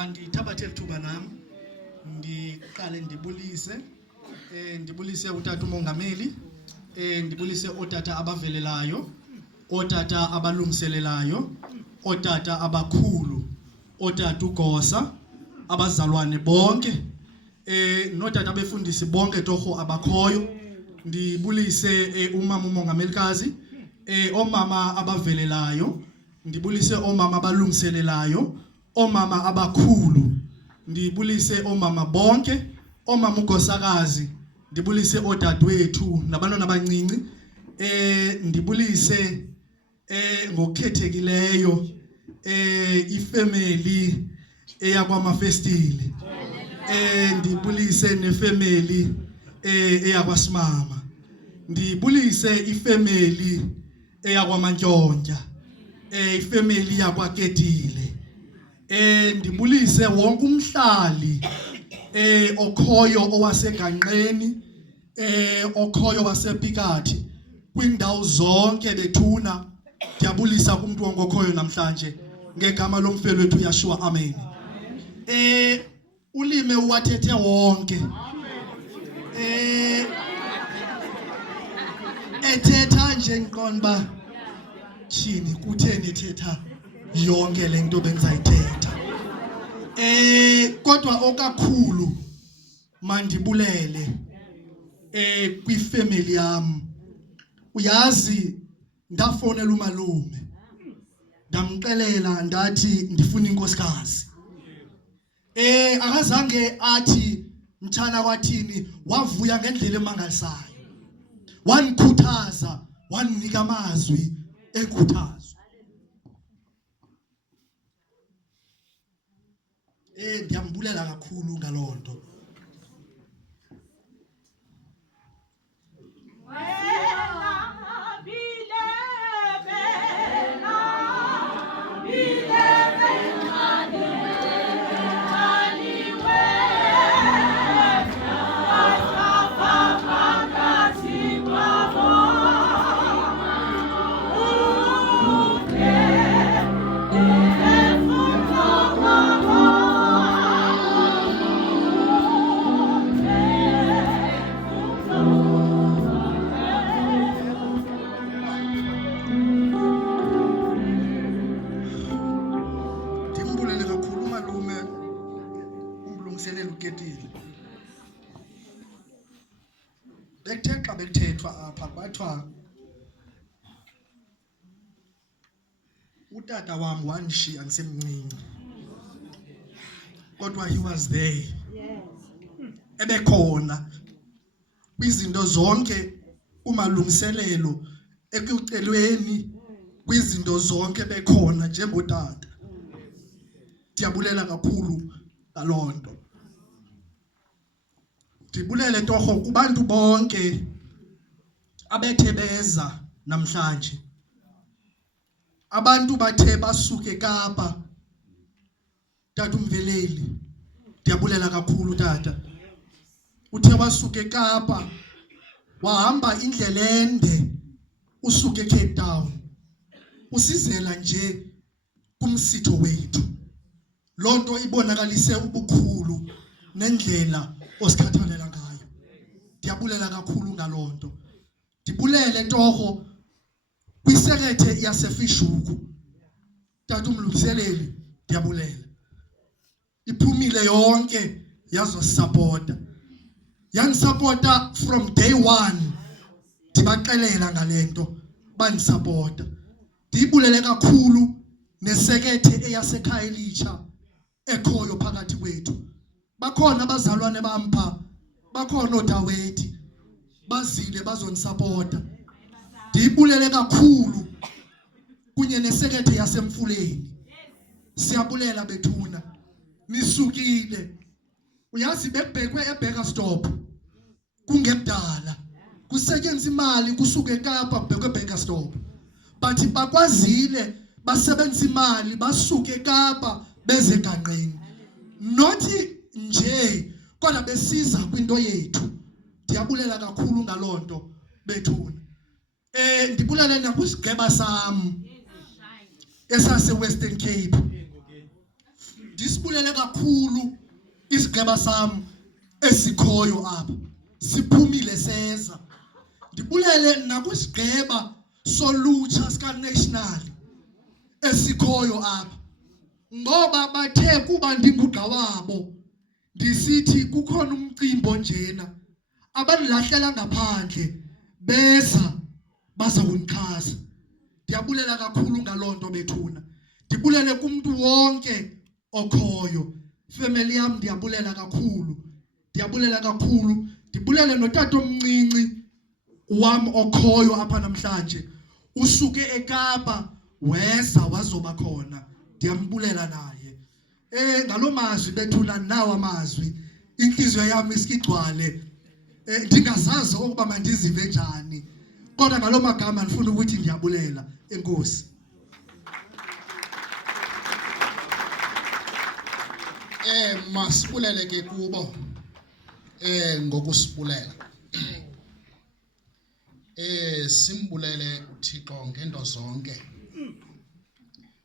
mandithabathe lithuba nami ndiqale ndibulise utata umongameli, ndibulise otata abavelelayo, otata abalungiselelayo, otata abakhulu, otata uGosa, abazalwane bonke, notata befundisi bonke torho abakhoyo, ndibulise umama umongamelikazi, omama abavelelayo, ndibulise omama abalungiselelayo, omama abakhulu, ndibulise omama bonke, omama uGosakazi, ndibulise odadewethu nabantwana abancinci, ndibulise ngokukhethekileyo ifamily eyakwamafestile, ndibulise nefamily eyakwaSimama, ndibulise ifamily eyakwamantyontya, ifamily yakwaKetile, ndibulise wonke umhlali okhoyo owaseGanqeni, okhoyo wasePikathi, kwindawo zonke bethuna. Ndiyabulisa kumuntu wonke okhoyo namhlanje ngegama lomfelo wethu Yeshua, amen. Ulime uwathethe wonke, ethetha nje ngiqonda chini kutheni ethetha yonke lento bengizayithetha, kodwa okakhulu mandibulele kwifamily yami. Uyazi ndafonela umalume ndamxelela ndathi ndifuna inkosikazi, akazange athi mthana kwathini, wavuya ngendlela emangalisayo, wanikhuthaza, waninika amazwi enkuthazo. Ndiyambulela kakhulu ngalonto. Bekuthethwa apha kwathiwa utata wam wanishiya ngisemncinci, kodwa he was there, ebekhona kwizinto zonke, umalungiselelo ekucelweni, kwizinto zonke bekhona njengotata. Ndiyabulela kakhulu ngalonto. Ndibulele torho kubantu bonke abethe beza namhlanje, abantu bathe basuke eKapa. Tata uMveleli, ndiyabulela kakhulu tata. Uthe wasuke eKapa wahamba indlela ende usuke eCape Town usizela nje kumsitho wethu. Lonto ibonakalise ubukhulu nendlela osikhathalela ngayo. Ndiyabulela kakhulu ngalonto. Ndibulele torho kwisekethe yaseFishuku. Tata uMlungiseleli, ndiyabulela. Iphumile yonke yazosupporta. Yanisupporta from day one. Ndibaxelela ngalento banisupporta. Ndibulele kakhulu nesekethe eyaseKhayelitsha ekhoyo phakathi kwethu. Bakhona abazalwane bampa, bakhona odawethu bazile bazonisupporta. Ndibulele kakhulu kunye nesekethe yaseMfuleni. Siyabulela bethuna. Nisukile. Uyazi bekubhekwe eBurgerstop kungekudala. Kusetyenziswa imali kusuka eKapa kubhekwe eBurgerstop. But bakwazile basebenzisa imali basuke eKapa beze eGanqeni. Nothi nje kodwa besiza kwinto yethu. Ndiyabulela kakhulu ngalonto bethuna. Ndibulele nakusigeba sami esase Western Cape. Ndisibulele kakhulu isigqeba sam esikhoyo apha. Siphumile seza. Ndibulele nakwisigqeba solutsha sika national esikhoyo apha. Ngoba bathe kuba ndingugqa wabo ndisithi kukhona umcimbo njena abanilahlela ngaphandle beza baza kunixhasa. Ndiyabulela kakhulu ngalonto bethuna. Ndibulele kumuntu wonke okhoyo. Family yam ndiyabulela kakhulu. Ndiyabulela kakhulu. Ndibulele notata omncinci wam okhoyo apha namhlanje. Usuke eKapa weza wazoba khona. Ndiyambulela naye. Ngalo mazwi bethuna nawo amazwi. Inhliziyo yami isikigcwale. Ndingazazi ukuba mandizive njani. Kodwa ngalo magama ndifuna ukuthi ndiyabulela. Enkosi. Masibulele ke kubo ngokusibulela. Simbulele uThixo ngento zonke.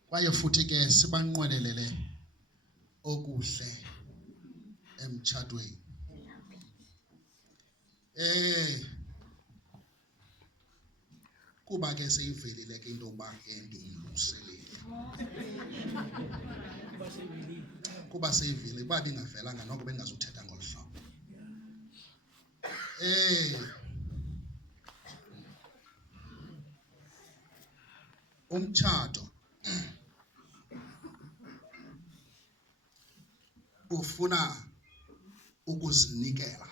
Kwaye futhi ke sibanqwelelele okuhle emtshatweni. Kuba ke seyivelile ke into yokuba ke ndimlungiselile. Kuba seyivile uba bingavelanga noko bengazuthetha ngolu hlobo. Umtshato ufuna ukuzinikela.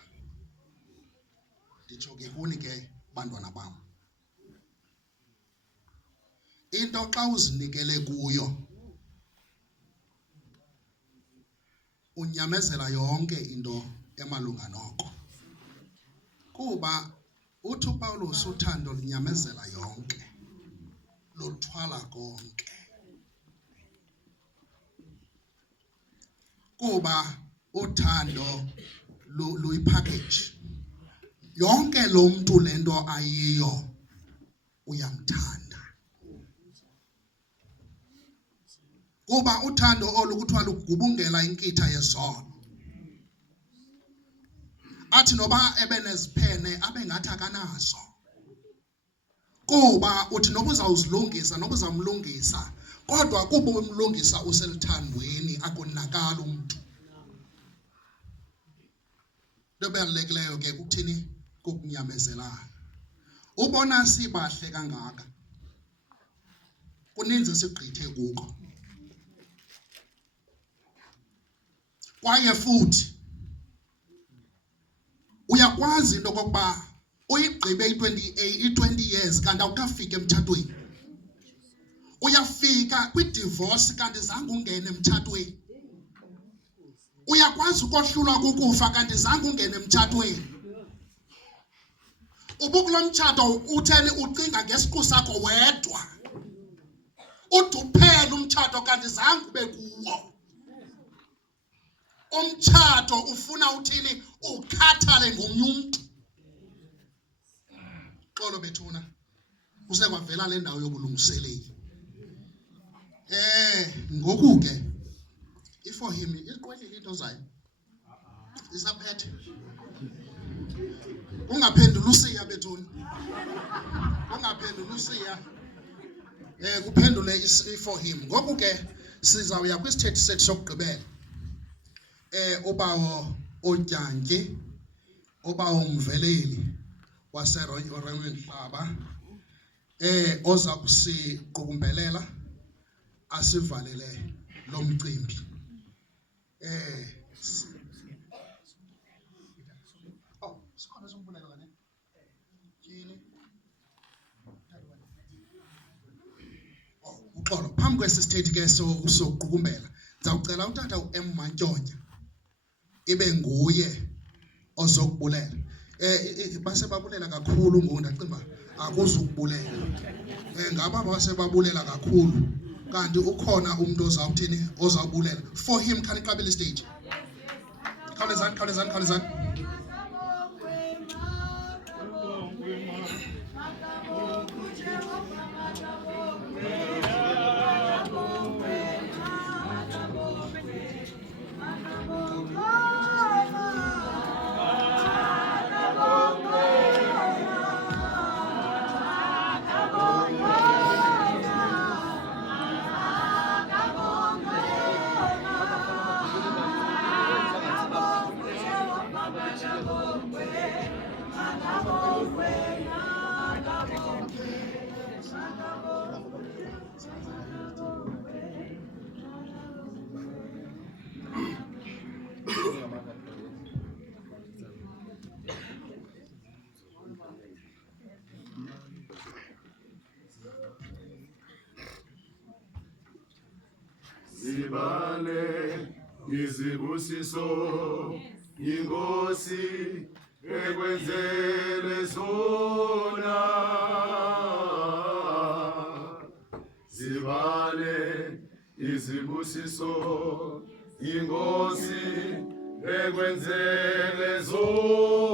Nditsho ke kuni ke bantwana bam. Into xa uzinikele kuyo unyamezela yonke into emalunga noko. Kuba uthi uPawulos uthando linyamezela yonke, luthwala konke. Kuba uthando luyipackage. Yonke lo mntu lento ayiyo uyamthanda. Kuba uthando olu kuthiwa lugubungela inkitha yezono. Athi noba ebeneziphene abengathi akanazo. Kuba uthi noba uzawuzilungisa noba uzamlungisa kodwa kuba umlungisa uselithandweni akonakala umuntu. Into ebalulekileyo ke kuthini? Kukunyamezelana. Ubona sibahle kangaka. Kuninzi sigqithe kuko. Kwaye futhi uyakwazi into okokuba uyigqibe i-20 years kanti awukafika emtshatweni. Uyafika kwi-divorce kanti zange ungene emtshatweni. Uyakwazi ukohlulwa kukufa kanti zange ungene emtshatweni. Ubukulo mtshato utheni ucinga ngesiqu sakho wedwa. Uduphele umtshato kanti zange ube kuwo. Umtshato ufuna uthini? Ukhathale ngomnye umuntu. Xolo bethuna. Kusekwavela le ndawo yobulungiseleli. Ngoku ke for him iqwelile into zayo. Isaphethe. Ungaphendula usiya bethuna. Ungaphendula usiya. Kuphendule for him. Ngoku ke sizawuya kwisithethe sethu sokugqibela. Ubawo Otyanke, ubawo Mveleli waseRonweni Hlaba, oza kusiqukumbelela asivalele lo mcimbi. Sikhona sombulelo kane. Yini? Uxolo, phambi kwesithethe ke sokuqukumbela, ndizawucela utata uM Mantyonya ibe nguye ozokubulela. Basebabulela kakhulu ngoku ndacinga akuzukubulela. Ngaba basebabulela kakhulu kanti ukhona umuntu ozawuthini ozawubulela. For him can iqabele stage. Khawulezani. Zibale izibusiso inkosi ekwenzele zona. Zibale izibusiso inkosi ekwenzele zona.